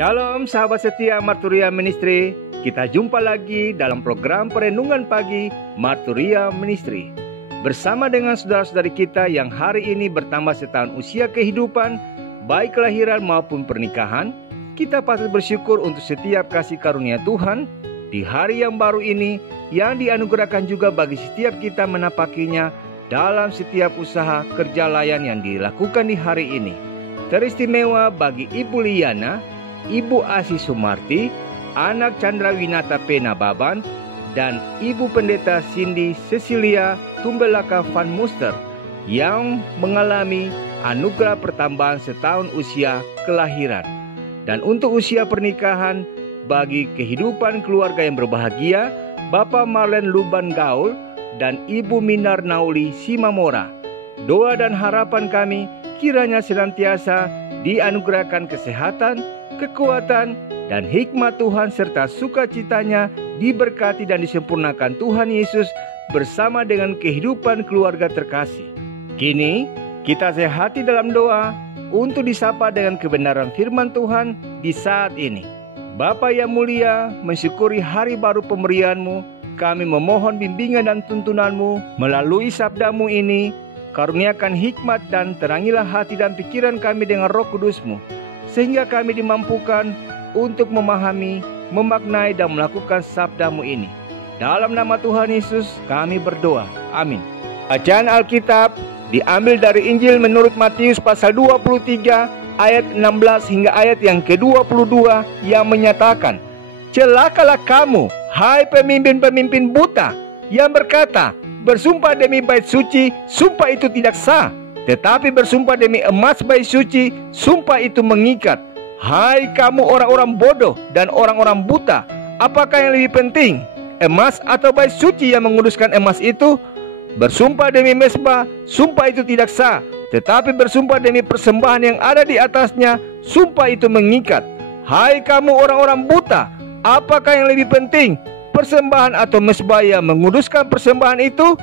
Shalom sahabat setia Marturia Ministry. Kita jumpa lagi dalam program Perenungan Pagi Marturia Ministry. Bersama dengan saudara-saudari kita yang hari ini bertambah setahun usia kehidupan, baik kelahiran maupun pernikahan, kita patut bersyukur untuk setiap kasih karunia Tuhan di hari yang baru ini, yang dianugerahkan juga bagi setiap kita menapakinya dalam setiap usaha kerja layan yang dilakukan di hari ini. Teristimewa bagi Ibu Liana, Ibu Asi Sumarti, anak Chandra Winata Pena Baban, dan Ibu Pendeta Cindy Cecilia Tumbelaka Van Muster yang mengalami anugerah pertambahan setahun usia kelahiran. Dan untuk usia pernikahan, bagi kehidupan keluarga yang berbahagia, Bapak Marlen Luban Gaul dan Ibu Minar Nauli Simamora. Doa dan harapan kami kiranya senantiasa dianugerahkan kesehatan, kekuatan, dan hikmat Tuhan serta sukacitanya diberkati dan disempurnakan Tuhan Yesus bersama dengan kehidupan keluarga terkasih. Kini kita sehati dalam doa untuk disapa dengan kebenaran firman Tuhan di saat ini. Bapa yang mulia, mensyukuri hari baru pemberian-Mu, kami memohon bimbingan dan tuntunan-Mu melalui sabda-Mu ini. Karuniakan hikmat dan terangilah hati dan pikiran kami dengan Roh Kudus-Mu, sehingga kami dimampukan untuk memahami, memaknai dan melakukan sabda-Mu ini. Dalam nama Tuhan Yesus kami berdoa. Amin. Bacaan Alkitab diambil dari Injil menurut Matius pasal 23 ayat 16 hingga ayat yang ke-22 yang menyatakan, "Celakalah kamu, hai pemimpin-pemimpin buta, yang berkata, bersumpah demi bait suci, sumpah itu tidak sah. Tetapi bersumpah demi emas bait suci, sumpah itu mengikat. Hai kamu orang-orang bodoh dan orang-orang buta, apakah yang lebih penting, emas atau bait suci yang menguduskan emas itu? Bersumpah demi mezbah, sumpah itu tidak sah. Tetapi bersumpah demi persembahan yang ada di atasnya, sumpah itu mengikat. Hai kamu orang-orang buta, apakah yang lebih penting, persembahan atau mezbah yang menguduskan persembahan itu?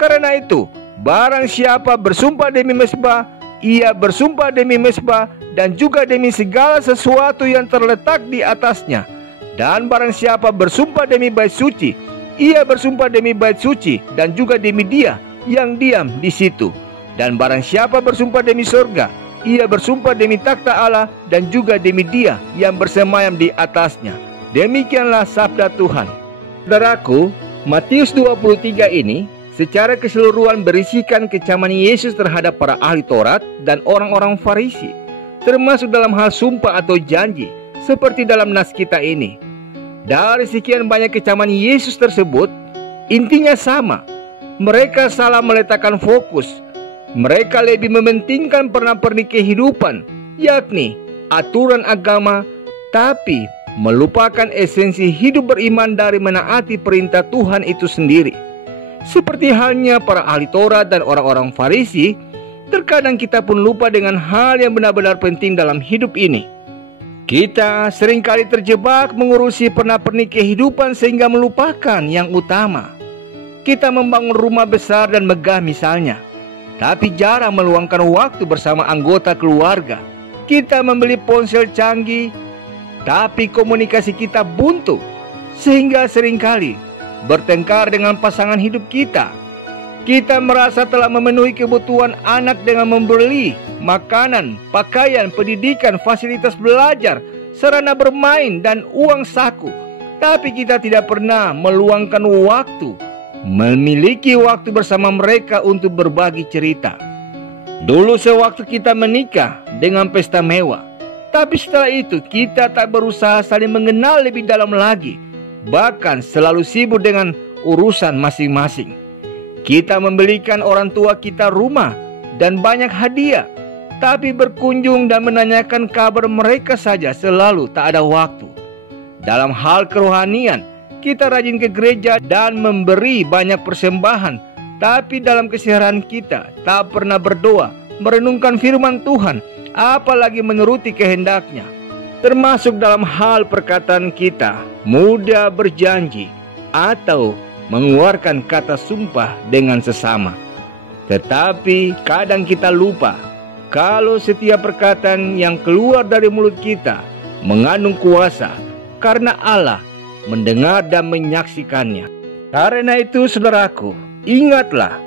Karena itu, barang siapa bersumpah demi mezbah, ia bersumpah demi mezbah dan juga demi segala sesuatu yang terletak di atasnya. Dan barang siapa bersumpah demi bait suci, ia bersumpah demi bait suci dan juga demi Dia yang diam di situ. Dan barang siapa bersumpah demi surga, ia bersumpah demi takhta Allah dan juga demi Dia yang bersemayam di atasnya." Demikianlah sabda Tuhan. Saudaraku, Matius 23 ini secara keseluruhan berisikan kecaman Yesus terhadap para ahli Taurat dan orang-orang Farisi, termasuk dalam hal sumpah atau janji, seperti dalam nas kita ini. Dari sekian banyak kecaman Yesus tersebut, intinya sama. Mereka salah meletakkan fokus. Mereka lebih mementingkan perna-perni kehidupan, yakni aturan agama, tapi melupakan esensi hidup beriman dari menaati perintah Tuhan itu sendiri. Seperti halnya para ahli Taurat dan orang-orang Farisi, terkadang kita pun lupa dengan hal yang benar-benar penting dalam hidup ini. Kita seringkali terjebak mengurusi perna-perni kehidupan sehingga melupakan yang utama. Kita membangun rumah besar dan megah misalnya, tapi jarang meluangkan waktu bersama anggota keluarga. Kita membeli ponsel canggih, tapi komunikasi kita buntu, sehingga seringkali bertengkar dengan pasangan hidup kita. Kita merasa telah memenuhi kebutuhan anak dengan membeli makanan, pakaian, pendidikan, fasilitas belajar, sarana bermain, dan uang saku. Tapi kita tidak pernah meluangkan waktu, memiliki waktu bersama mereka untuk berbagi cerita. Dulu sewaktu kita menikah dengan pesta mewah, tapi setelah itu kita tak berusaha saling mengenal lebih dalam lagi, bahkan selalu sibuk dengan urusan masing-masing. Kita membelikan orang tua kita rumah dan banyak hadiah, tapi berkunjung dan menanyakan kabar mereka saja selalu tak ada waktu. Dalam hal kerohanian, kita rajin ke gereja dan memberi banyak persembahan, tapi dalam keseharian kita tak pernah berdoa, merenungkan firman Tuhan, apalagi menuruti kehendaknya. Termasuk dalam hal perkataan kita, mudah berjanji atau mengeluarkan kata sumpah dengan sesama. Tetapi kadang kita lupa kalau setiap perkataan yang keluar dari mulut kita mengandung kuasa karena Allah mendengar dan menyaksikannya. Karena itu saudaraku, ingatlah,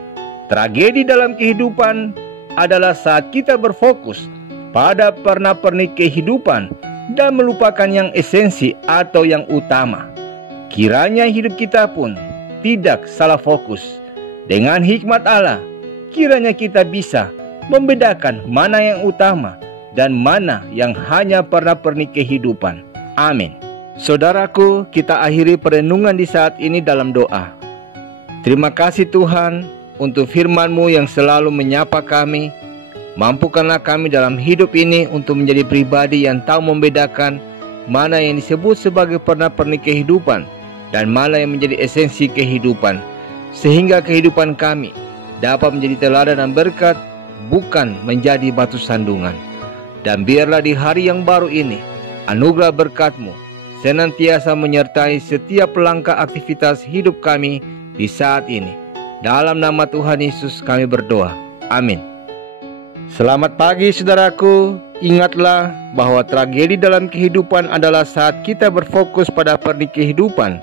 tragedi dalam kehidupan adalah saat kita berfokus pada perna-pernik kehidupan dan melupakan yang esensi atau yang utama. Kiranya hidup kita pun tidak salah fokus. Dengan hikmat Allah, kiranya kita bisa membedakan mana yang utama dan mana yang hanya perna-pernik kehidupan. Amin. Saudaraku, kita akhiri perenungan di saat ini dalam doa. Terima kasih Tuhan untuk firman-Mu yang selalu menyapa kami. Mampukanlah kami dalam hidup ini untuk menjadi pribadi yang tahu membedakan mana yang disebut sebagai perna-pernik kehidupan dan mana yang menjadi esensi kehidupan, sehingga kehidupan kami dapat menjadi teladan dan berkat, bukan menjadi batu sandungan. Dan biarlah di hari yang baru ini, anugerah berkat-Mu senantiasa menyertai setiap langkah aktivitas hidup kami di saat ini. Dalam nama Tuhan Yesus kami berdoa. Amin. Selamat pagi saudaraku. Ingatlah bahwa tragedi dalam kehidupan adalah saat kita berfokus pada pernik kehidupan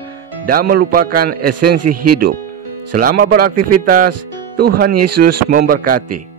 dan melupakan esensi hidup. Selama beraktivitas, Tuhan Yesus memberkati.